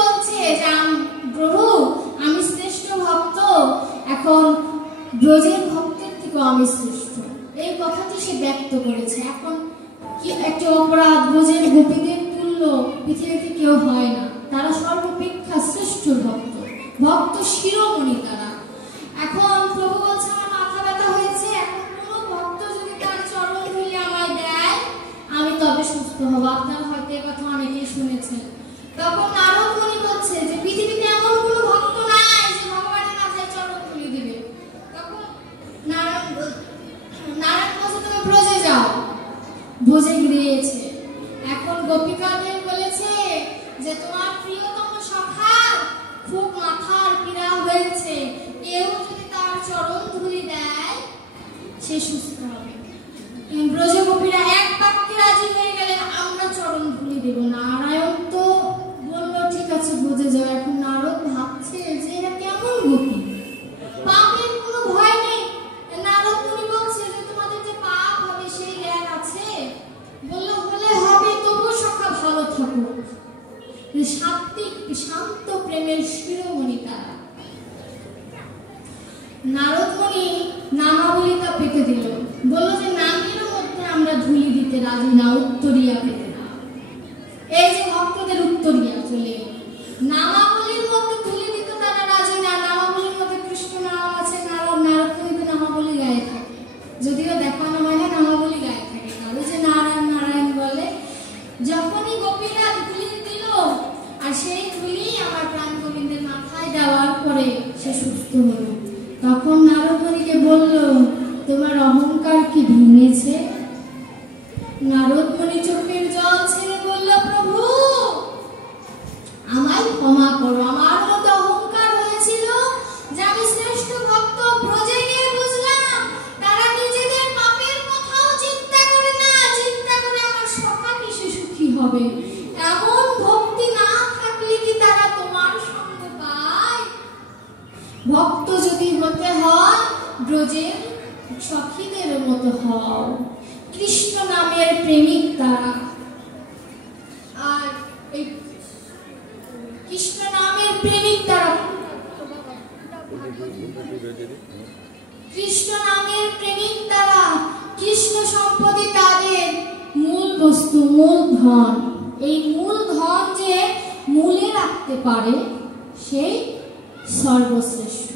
বলছে যে প্রভু আমি শ্রেষ্ঠ ভক্ত, এখন ব্রজের ভক্তের থেকেও আমি শ্রেষ্ঠ, এই কথাটি সে ব্যক্ত করেছে। এখন কি একটি অপরাধ, ব্রজের গোপীদের তুল্য পৃথিবীতে কেউ হয় না, তারা সর্বাপেক্ষা শ্রেষ্ঠ ভক্ত, ভক্ত শিরোমণি তারা। এখন প্রভু বলছে আমার মাথা ব্যথা হয়েছে, এখন কোনো ভক্ত যদি তার চরণ ধুলি আমায় দেয় আমি তবে সুস্থ হব। আপনারা হয়তো এই কথা অনেকেই শুনেছেন। তখন নারদ মুনি বলছে যে পৃথিবীতে এমন কোনো ভক্ত নাই যে ভগবানের মাথায় চরণ ধুলি দিবে। তখন নারায়ণ বলছে তুমি ব্রজে যাও, ব্রজে গিয়েছে। এখন গোপিকাদের বলেছে যে তোমার প্রিয়তম সখা খুব মাথার পীড়া হয়েছে, কেউ যদি তার চরণ ধুলি দেয় সে সুস্থ হবে। ব্রজ গোপীরা এক বাক্যে রাজি হয়ে গেলেন আমরা চরণ ধুলি দেব। নারায়ণ তো বলল ঠিক আছে ব্রজে যাও। এখন নারদ ভাবছে যে এরা কেমন গোপী, পাপের কোনো ভয় নেই। নারদ মুনি বলছে যে তোমাদের যে পাপ হবে সেই জ্ঞান আছে? বললো হলে হবে, তবু সখা ভালো থাকো। সাত্বিক শান্ত প্রেমের শিরোমণি তারা। নারদ মুনি নামাবলিতা পেতে দিল, বললো যে নামের মধ্যে আমরা ধুলি দিতে রাজি না, উত্তরিয়া পেতে না। এই যে ভক্তদের উত্তরিয়া চলে নামাবলির মধ্যে ধুলি দিতে তারা রাজি না। নামাবলির মধ্যে কৃষ্ণ নাম আছে, নারদ মুনি নামাবলি গায়ে থাকে, যদিও দেখানো হয় না নামাবলি গায়ে থাকে। তাহলে যে নারায়ণ নারায়ণ বলে, যখনই গোপীরা ধুলি দিল আর সেই ধুলি আমার প্রাণ গোবিন্দের মাথায় দেওয়ার পরে সে সুস্থ হলো। তখন নারদ মুনিকে বলল তোমার অহংকার কি ভেঙেছে? নারদ মুনি চোখের জল ছেড়ে বলল প্রভু আমায় ক্ষমা করো, আমার মতো অহংকার হয়েছিল যে আমি শ্রেষ্ঠ ভক্ত। ব্রজে গিয়ে বুঝলাম তারা নিজেদের পাপের কথাও চিন্তা করে না, চিন্তা করে আমার সখা কিসে সুখী হবে। এমন ভক্তি না থাকলে কি তারা তোমার সঙ্গ পায়? ভক্ত যদি হতে হয় ব্রজের সখীদের মতো হও, কৃষ্ণ নামের প্রেমিক তারা। আর এই কৃষ্ণ নামের প্রেমিক তারা, কৃষ্ণ নামের প্রেমিক তারা, কৃষ্ণ সম্পত্তি তাদের মূল বস্তু, মূল ধন। এই মূল ধন যে মূলে রাখতে পারে সেই সর্বশ্রেষ্ঠ।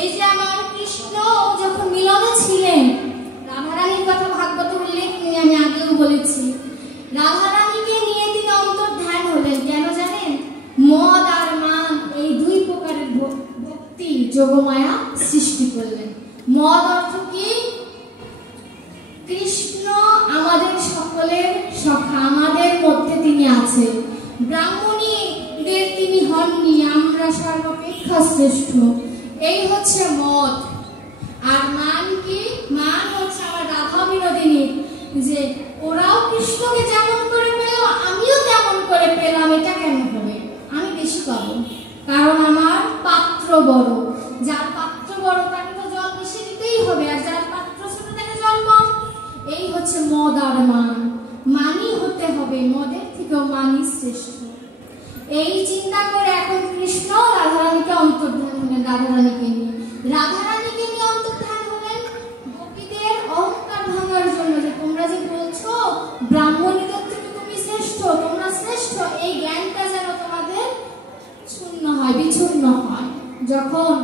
এই যে আমার কৃষ্ণ যখন মিলনে ছিলেন, রাধারানীর কথা ভাগবত উল্লেখ নিয়ে আমি আগেও বলেছি, রাধারানীকে নিয়ে তিনি অন্তর্ধান হলেন। কেন জানেন? মদ আর মান এই দুই প্রকারের ভক্তি যোগমায়া সৃষ্টি করলেন। মদ অর্থ কি? কৃষ্ণ আমাদের সকলের সখা, আমাদের মধ্যে তিনি আছে। ব্রাহ্মণীদের তিনি হননি, আমরা সর্বাপেক্ষা শ্রেষ্ঠ। এই হচ্ছে মদ। আর মান কি? মান হচ্ছে আমার রাধা বিনোদিনী, যে ওরাও কৃষ্ণকে যেমন করে পেল আমিও তেমন করে পেলাম। এটা কেন হবে? আমি বেশি পাবো কারণ আমার পাত্র বড়। যার পাত্র বড় তাকে তো জল বেশি দিতেই হবে, আর যার পাত্র ছোট তাকে জল কম। এই হচ্ছে মদ আর মান। মানি হতে হবে, মদের থেকেও মানি শ্রেষ্ঠ। এই চিন্তা করে এখন কৃষ্ণ রাধারানীকে অন্তর্ধান হলেন। রাধারানীকে নিয়ে অন্তর্ধান হলেন গোপীদের অহংকার ভাঙার জন্য, যে তোমরা যে বলছো ব্রাহ্মণীদের থেকে তুমি শ্রেষ্ঠ, তোমরা শ্রেষ্ঠ, এই জ্ঞানটা যেন তোমাদের শূন্য হয়, বিচ্ছিন্ন হয়। যখন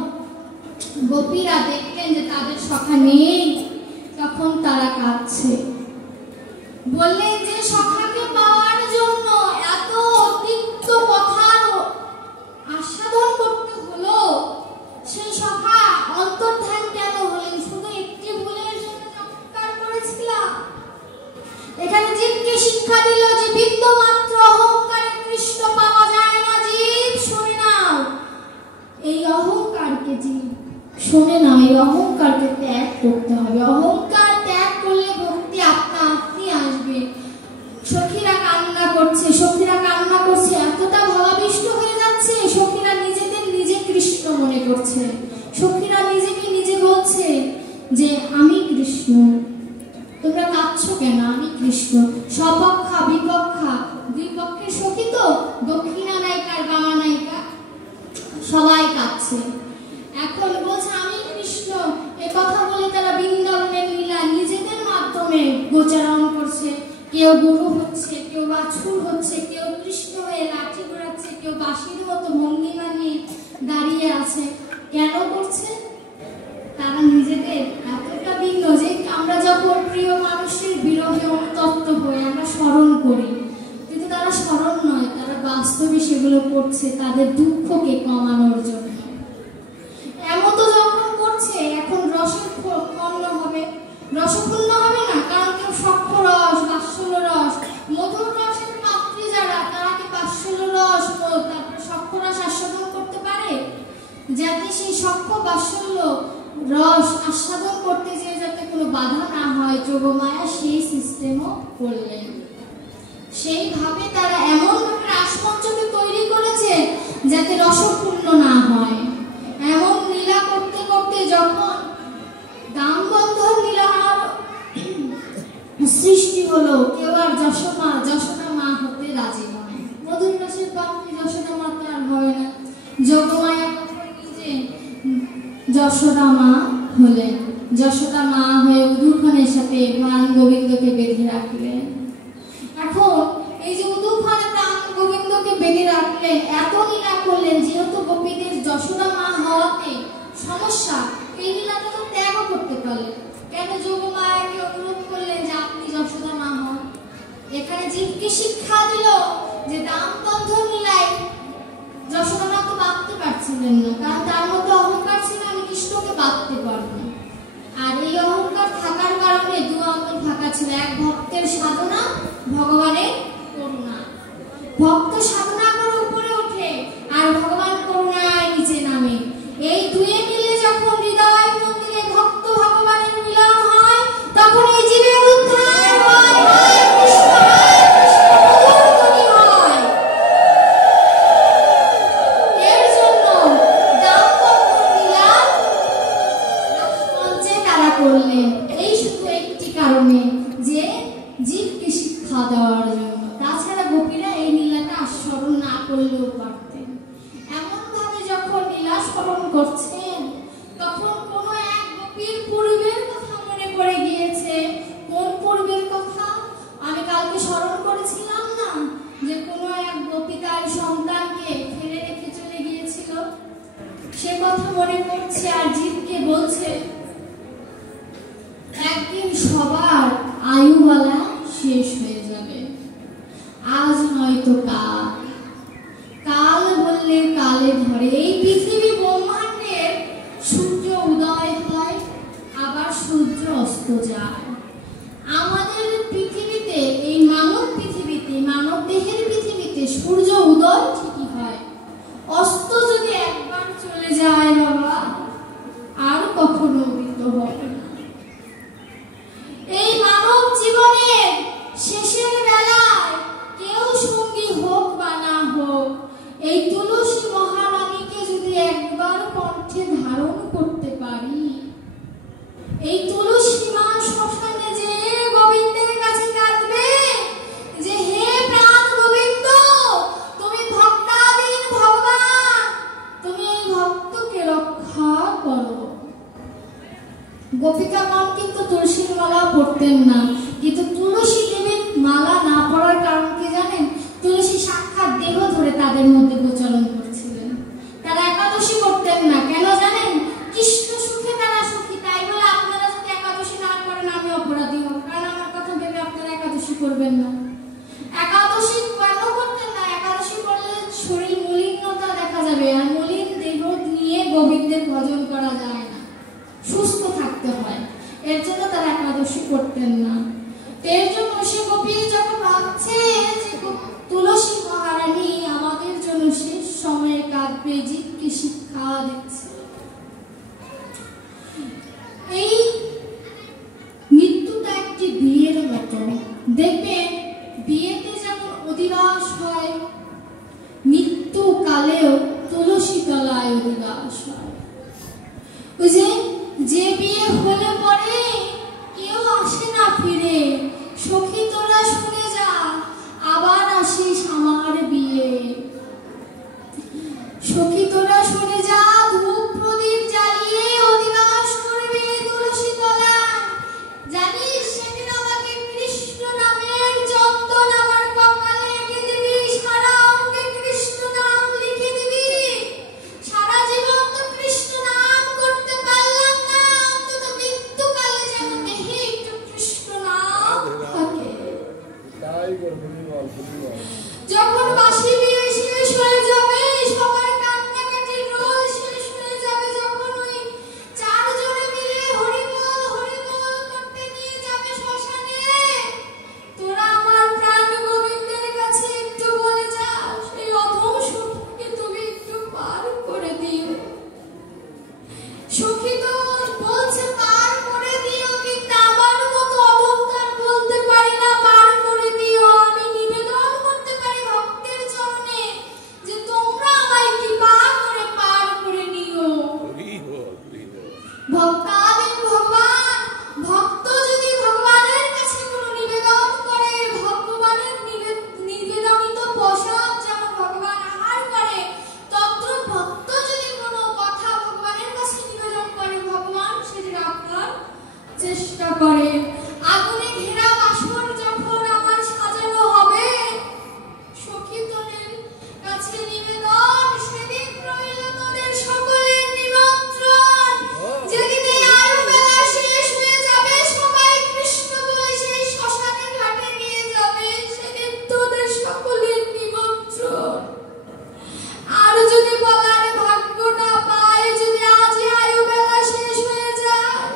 গোপীরা দেখলেন যে তাদের সখা নেই, তখন তারা কাঁদছে, বললেন যে সখাকে পাওয়ার জন্য এত অতিরিক্ত কথার আস্বাদন করতে হলো, সেই সখা অন্তর্ধান কেন হলেন? শুধু একটি ভুলের জন্য চমৎকার করেছিলাম। এখানে জীবকে শিক্ষা দিল যে বিন্দুমাত্র অহংকারে কৃষ্ণ পাওয়া যায় না। জীব শুনে নাও, এই অহংকারকে জীব শুনে নাও, এই অহংকারকে ত্যাগ করতে হবে। অহংকার ত্যাগ করলে ভক্তি আপনা আপনি আসবে। সখীরা কান্না করছে, এতটা ভাবাবিষ্ট হয়ে যাচ্ছে, সখীরা নিজেদের নিজে কৃষ্ণ মনে করছে। সখীরা নিজেকে নিজে বলছে যে আমি কৃষ্ণ। তোমরা কাঁদছো কেন? আমি কৃষ্ণ। সপক্ষা বিপক্ষা দুই পক্ষের সখী তো, দক্ষিণা নায়িকার বামা নাই বাঁশির মতো ভঙ্গিমা নিয়ে দাঁড়িয়ে আছে। কেন করছে? তারা নিজেদের এতটা ভিন্ন যে আমরা যখন প্রিয় মানুষের বিরহে অনুতপ্ত হয়ে আমরা স্মরণ করি, কিন্তু তারা স্মরণ নয়, তারা বাস্তবে সেগুলো করছে তাদের দুঃখকে কমানোর জন্য। এমন তো যখন করছে, এখন রসক্ষণ্ণ হবে, রসপূর্ণ হবে না, কারণ কেউ সক্ষ রস, বাৎসল্য রস, মধুর রসের পাত্রী যারা, তারা কি বাৎসল্য রস তারপরে সক্ষ রস আস্বাদন করতে পারে? যাতে সেই সক্ষ বাৎসল্য রস আস্বাদন করতে যেয়ে যাতে কোনো বাধা না হয়, যোগমায়া সেই সিস্টেমও করলেন। সেইভাবে তারা এমনভাবে রাসমঞ্চকে তৈরি করেছে যাতে রসপূর্ণ না হয়। এমন লীলা করতে করতে যখন দামবন্ধন লীলার সৃষ্টি হলো, কেউ আর যশোদা মা হতে রাজি নয়। মধুর রসের পাত্রী যশোদা মা তো আর হয় না। যোগমায়া কখন নিজে যশোদা মা হলেন, যশোদা মা হয়ে উদুখানের সাথে প্রাণ গোবিন্দকে বেঁধে রাখলেন। এখন এই যে উদুখানে প্রাণ গোবিন্দকে বেঁধে রাখলেন, এত লীলা করলেন, যেহেতু গোপীদের যশোদা মা হওয়াতে সমস্যা, এই লীলাটা তো ত্যাগও করতে পারলেন। কেন যোগমায়াকে অনুরোধ করলেন যে আপনি যশোদা মা হন? এখানে জীবকে শিক্ষা দিল যে দামবন্ধন লীলায় যশোদা মা তো বাঁধতে পারছিলেন না, কারণ তার মধ্যে অহংকার ছিল, আমি কৃষ্ণকে বাঁধতে পারবো। আর এই অহংকার থাকার কারণে দু আঙুল ফাঁকা ছিল, এক ভক্তের সাধনা, ভগবানের করুণা। ভক্ত সাধনা করে উপরে ওঠে আর ভগবান করুণায় নিচে নামে। এই দুয়ে মিলে যখন হৃদয় মন্দিরে ভক্ত ভগবানের মিলন হয়, তখন এই জীবের উদ্ধার হয়, হরে কৃষ্ণ হয়। এর জন্য দামবন্ধন লীলা রাসমঞ্চে তারা করলেন, এই শুধু একটি কারণে, যে জীবকে শিক্ষা দেওয়ার জন্য। তাছাড়া গোপীরা এই লীলাটা স্মরণ না করলেও পারতেন। এমন ভাবে যখন লীলা স্মরণ করছেন, তখন কোন এক গোপীর পূর্বের কথা মনে পড়ে গিয়েছে। কোন পূর্বের কথা? আমি কালকে স্মরণ করেছিলাম না যে কোন এক গোপী তার সন্তানকে ফেলে রেখে চলে গিয়েছিল, সে কথা মনে পড়ছে আর জীবকে বলছে একদিন সবার আয়ুবালা শেষ হয়ে যাবে, আজ নয়তো কাল, কাল বললে কালে ধরে। এই পৃথিবী ব্রহ্মাণ্ডের সূর্য উদয় হয়, আবার সূর্য অস্ত যায়। আমাদের পৃথিবীতে, এই মানব পৃথিবীতে, মানব দেহের পৃথিবীতে সূর্য উদয় ঠিকই হয়, অস্ত যদি একবার চলে যায় বাবা, আর কখনো উদিত হবে না। এই মানব জীবনের শেষের বেলায় কেউ সঙ্গী হোক বা না হোক, এই তুলসী মহারানীকে যদি একবার কণ্ঠে ধারণ করতে পারি, এই তুলসী মা শ্মশানে যে গোবিন্দের কাছে কাঁদবে যে হে প্রাণ গোবিন্দ, তুমি ভক্তাধীন ভগবান, তুমি এই ভক্তকে রক্ষা করো। গোপিকাগণ কিন্তু তুলসীর মালা পড়তেন না, কিন্তু তুলসী দেবীর মালা না পড়ার কারণ কি জানেন? তুলসী সাক্ষাৎ দেহ ধরে তাদের মধ্যে গোচরণ করছিলেন। তারা একাদশী করতেন না, কেন জানেন? কৃষ্ণ সুখে তারা সুখী, তাই বলে আপনারা যদি একাদশী না করেন আমি অপরাধী হব, কারণ আমার কথা ভেবে আপনারা একাদশী করবেন না। একাদশী কেন করতেন না? একাদশী করলে শরীর মলিনতা দেখা যাবে, আর মলিন দেহ নিয়ে গোবিন্দের ভজন করা যায় না, সুস্থ থাকতে হয়। এর জন্য তারা একাদশী করতেন না। এর জন্য সে গোপী যখন ভাবছে যে তুলসী মহারানী আমাদের জন্য শেষ সময়ে কাঁদবে, জীবকে শিক্ষা দিচ্ছে। এই মৃত্যুটা একটি বিয়ের মতো, দেখবেন বিয়েতে যেমন অধিবাস হয়, মৃত্যু কালেও তুলসী তলায় অধিবাস হয়। ওই যে বিয়ে হলে পরে কেউ আসে না ফিরে, সখী তোরা শুনে যা, আবার আসিস আমার বিয়ে। সখী তোরা শুনে যা, ধূপ প্রদীপ জ্বালিয়ে অধিবাস করবে তুলসী তলায়। জানিস সেদিন আমাকে কৃষ্ণ নামের চন্দন আমার কপালে এঁকে দিবি, সারা অঙ্গে কৃষ্ণ নাম কাছে নিবেদন, সেদিন রইল তোদের সকলের নিমন্ত্রণ। যেদিন এই আয়ুবেলা শেষ হয়ে যাবে, সবাই কৃষ্ণ বলে সেই শ্মশানে ঘাটে নিয়ে যাবে, সেদিন তোদের সকলের নিমন্ত্রণ। আর যদি বলার ভাগ্য না পায়, যদি আজই আয়ুবেলা শেষ হয়ে যায়,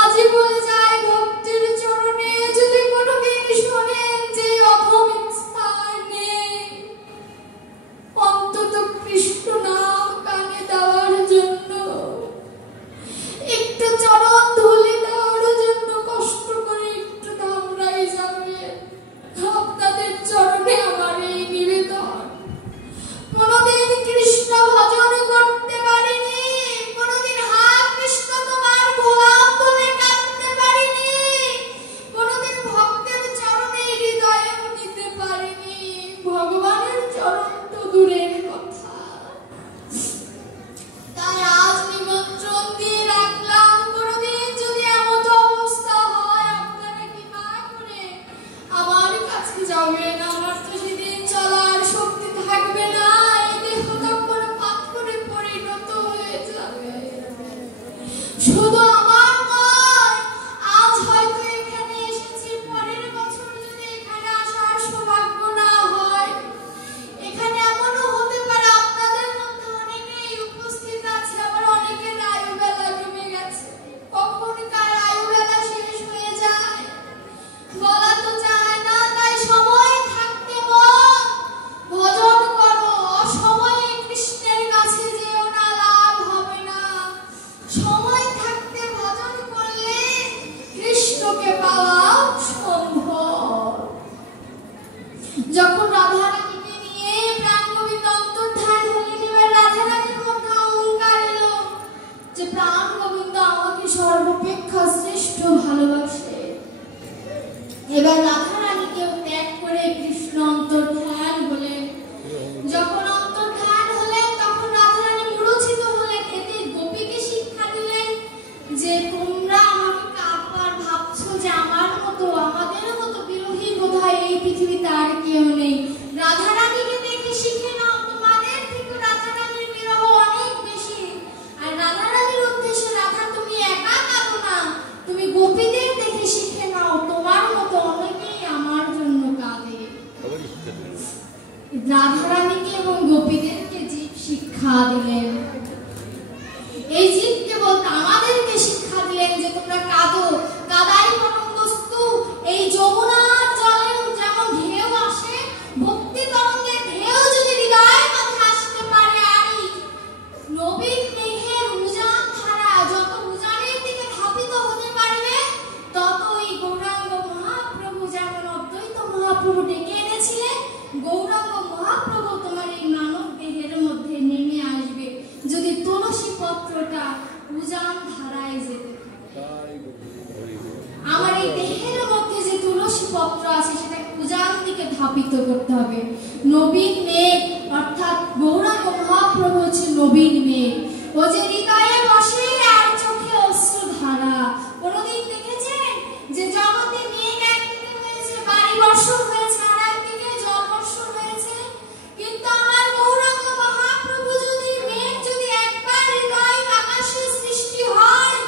আজই বলে যায় ভক্তির চরণে, যদি কোনোদিন শোনেন যে অধম স্থানে, অন্তত কৃষ্ণ নাম কানে দেওয়ার জন্য, একটু চরণ ধুলি দেওয়ার জন্য কষ্ট করে একটু ধামরাই যাবে। আপনাদের চরণে আমার এই নিবেদন। কোনদিন কৃষ্ণ ভজন করতে পারিনি, কোনদিন হা কৃষ্ণ তোমার গোলাম বলে কাঁদতে পারিনি, কোনদিন ভক্তের চরণে হৃদয়ে নিতে পারিনি, ভগবানের চরণ তো দূরের কথা। তাই আজ নিমন্ত্রণ দিয়ে রাখলাম, কোনদিন যদি এমন অবস্থা হয়, আপনারা কৃপা করে আমার কাছে যাবেন। আমার তো সেদিন চলার শক্তি থাকবে না, এই দেহ তখন পাথরে পরিণত হয়ে যাবে। শুধু আমার নয়, আজ হয়তো এখানে এসেছি, পরের বছর যদি এখানে আসার সৌভাগ্য না হয়, এখানে এমনও হতে পারে আপনাদের মধ্যে অনেকেই উপস্থিত আছে, আবার অনেকের আয়ুবেলা জমে গেছে। কখন কার আয়ুবেলা শেষ হয়ে যায় বলা তো যায় না। তাই সময় থাকতে মন ভজন করো, অসময়ে কৃষ্ণের কাছে যেও না, লাভ হবে না। সময় থাকতে ভজন করলে কৃষ্ণকে পাওয়া সম্ভব। যখন রাধারানীকে নিয়ে প্রাণ গোবিন্দ অন্তর্ধান হলেন, এবার রাধারানীর মধ্যে অহংকার এলো যে প্রাণ গোবিন্দ আমাকে সর্বাপেক্ষা শ্রেষ্ঠ ভালোবাসে। এবার রাধারানীকেও ত্যাগ করে কৃষ্ণ অন্তর্ধান হলেন। যখন অন্তর্ধান হলেন, তখন রাধারানী মূঢ়চিত হলেন, এতে গোপীকে শিক্ষা দিলেন যে তোমরা আমাকে কাপার ভাবছো যে আমার মতো, আমাদের মতো বিরোহী বোধহয় এই পৃথিবীতে আর কেউ নেই। রাধারানীকে দেখে শিখে নাও, তোমাদের থেকে রাধারানীর বিরহ অনেক বেশি। আর রাধারানীর উদ্দেশ্যে, রাধা তুমি একা কাঁদো না, তুমি গোপীদের দেখে শিখে নাও, তোমার মতো অনেকেই আমার জন্য কাঁদে। রাধারানীকে এবং গোপীদেরকে জীব শিক্ষা দিলেন। এই জীব কেবল আমাদেরকে শিক্ষা দিলেন যে তোমরা কাঁদো, কাদাই পরম বস্তু। এই যমুনার জলে যেমন ঢেউ আসে, ভক্তি তরঙ্গের ঢেউ যদি হৃদয়ের মধ্যে আসতে পারে, আর নবীন মেঘের উজান ধারা যত উজানের দিকে ধাবিত হতে পারবে, ততই গৌরাঙ্গ মহাপ্রভু, যেমন অদ্বৈত মহাপ্রভু ডেকে এনেছিলেন, গৌরাঙ্গ মহাপ্রভু তোমার এই মানব দেহের মধ্যে নেমে আসবে, যদি তুলসী পত্রটা উজান ধারায় যেতে থাকে। আমার এই দেহের মধ্যে যে তুলসী পত্র আছে, সেটাকে উজান দিকে ধাবিত করতে হবে। নবীন মেঘ অর্থাৎ গৌরাঙ্গ মহাপ্রভু হচ্ছে নবীন মেঘ। ও যে হৃদয়ে বসে আর চোখে অশ্রু ধারা। কোনদিন দেখেছেন যে জগতে মেঘ একদিকে হয়েছে, বাড়ি বর্ষণ হয়েছে, আর একদিকে জল বর্ষণ হয়েছে? কিন্তু আমার গৌরাঙ্গ মহাপ্রভু যদি মেঘ যদি একবার হৃদয় আকাশে সৃষ্টি হয়,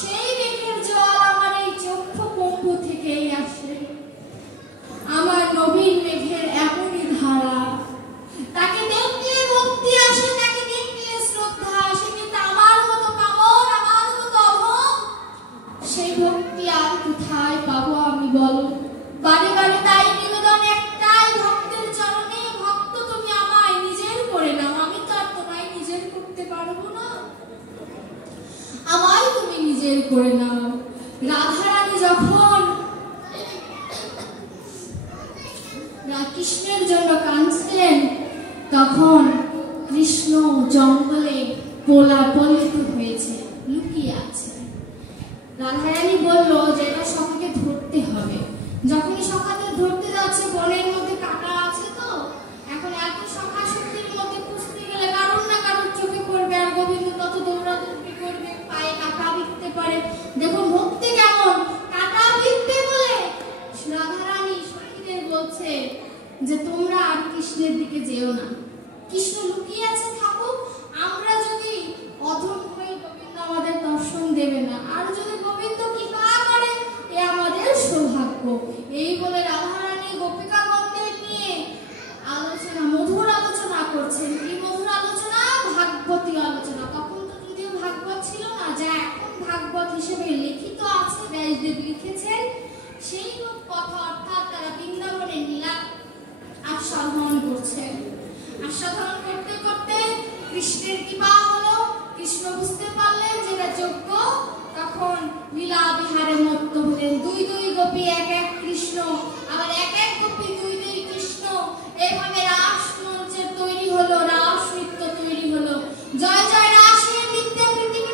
সেই মেঘের জল আমার এই চক্ষু কুম্ভ থেকেই আসে। আমার নবীন মেঘের এমনই ধারা, তাকে দেখলে ভক্তি আসে, তাকে দেখলে শ্রদ্ধা আসে। কিন্তু আমার মতো কামড়, আমার মতো অধম, সেই ভক্তি আর কোথায় পাবো আমি বলো? বারে বারে তাই নিবেদন একটাই, ভক্তের চরণে, ভক্ত তুমি আমায় নিজের করে নাও। আমি তো আর তোমায় নিজের করতে পারবো না, আমায় তুমি নিজের করে নাও। রাধারানী যখন কৃষ্ণের জন্য কাঁদছিলেন, তখন কৃষ্ণ জঙ্গলে পলিত হয়েছে, লুকিয়ে আছে। রাধারানী বলল যে এটা সখাকে ধরতে হবে। যখনই সখাকে ধরতে যাচ্ছে, বনের মধ্যে কাটা আছে, তো এখন এত সখা শক্তির মধ্যে খুঁজতে গেলে কারোর না কারোর চোখে পড়বে, আর গোবিন্দ তত দৌড়াদৌড়ি করবে, পায়ে কাটা বিঁধতে পারে। দেখুন ভক্তি কেমন, কাটা বিঁধবে বলে রাধারানী সখীদের বলছে যে তোমরা আর কৃষ্ণের দিকে যেও যেও না। কৃষ্ণ লুকিয়ে আছে, থাকুক। আমরা যদি অধম হই, গোবিন্দ আমাদের দর্শন দেবে না। আর যদি গোবিন্দ কৃপা করে, এ আমাদের সৌভাগ্য। এই বলে রাধারানী গোপিকাগণদের নিয়ে আলোচনা, মধুর আলোচনা করছেন। কি মধুর আলোচনা? ভাগবতী আলোচনা। তখন তো যদিও ভাগবত ছিল না, যা এখন ভাগবত হিসেবে লিখিত আছে, ব্যাসদেব লিখেছেন, সেই কথা অর্থাৎ তারা বৃন্দাবনের লীলা আস্বাদন করছেন। আস্বাদন করতে করতে কৃষ্ণের কৃপা হলো, কৃষ্ণ বুঝতে পারলেন যেটা যোগ্য, তখন লীলা বিহারে মত্ত হলেন। দুই দুই গোপী এক এক কৃষ্ণ, আবার এক এক গোপী দুই দুই কৃষ্ণ, এভাবে রাস মঞ্চের তৈরি হলো, রাস নৃত্য তৈরি হলো। জয় জয় রাসের নৃত্যে পৃথিবীর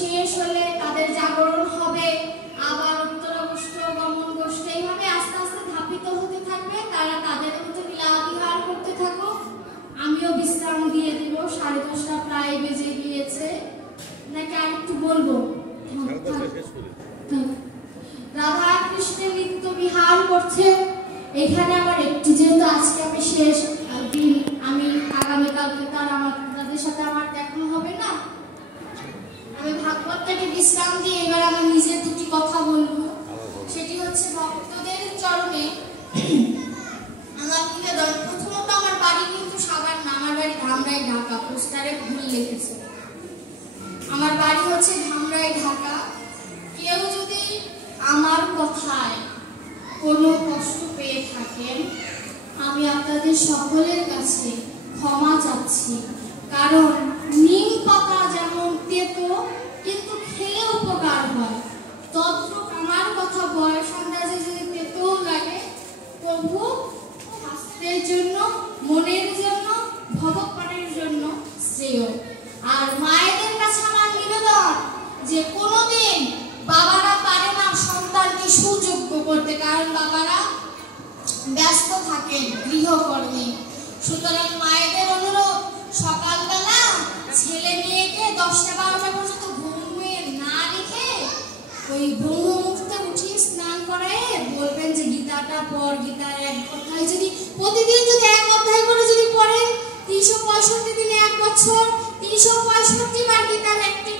শেষ হলে তাদের জাগরণ হবে, আবার উত্তরাগোষ্ঠ, গমন গোষ্ঠ, এইভাবে আস্তে আস্তে ধাপিত হতে থাকবে। তারা তাদের মধ্যে লীলা বিহার করতে থাকুক। আমিও বিশ্রাম দিয়ে দিব, 10:30 প্রায় বেজে গিয়েছে। নাকি আর একটু বলবো? রাধা কৃষ্ণের নৃত্য বিহার করছে এখানে। আমার একটু, যেহেতু আজকে আমি শেষ দিন, আমি আগামীকালকে তার আপনাদের সাথে আমার দেখা হবে না, আমি ভাগবতটাকে বিশ্রাম দিয়ে এবার আমি নিজের দুটি কথা বলবো। সেটি হচ্ছে ভক্তদের চরণে আমার নিবেদন। প্রথমত, আমার বাড়ি কিন্তু সাভার না, আমার বাড়ি ধামরাই, ঢাকা। পোস্টারে ভুল লিখেছে, আমার বাড়ি হচ্ছে ধামরাই, ঢাকা। কেউ যদি আমার কথায় কোনো কষ্ট পেয়ে থাকেন, আমি আপনাদের সকলের কাছে ক্ষমা চাচ্ছি। কারণ নিম পাতা যেমন তেতো কিন্তু খেলে উপকার হয়, তদ্রূপ আমার কথা বয়স আন্দাজে যদি তেতো লাগে, প্রভু স্বাস্থ্যের জন্য, মনের জন্য, ভগবানের জন্য শ্রেয়। আর মায়েদের কাছে আমার নিবেদন যে কোনোদিন বাবারা পারে না সন্তানকে সুযোগ্য করতে, কারণ বাবারা ব্যস্ত থাকেন গৃহকর্মে। সুতরাং মায়েদের অনুরোধ, সকালবেলা ছেলে মেয়েকে 10টা-12টা পর্যন্ত ঘুমিয়ে না রেখে ওই ব্রহ্ম মুহূর্তে উঠিয়ে স্নান করায় বলবেন যে গীতাটা পড়। গীতার এক অধ্যায় যদি প্রতিদিন যদি এক অধ্যায় করে যদি পড়েন, 365 দিনে 1 বছর, 365 বার গীতার একটি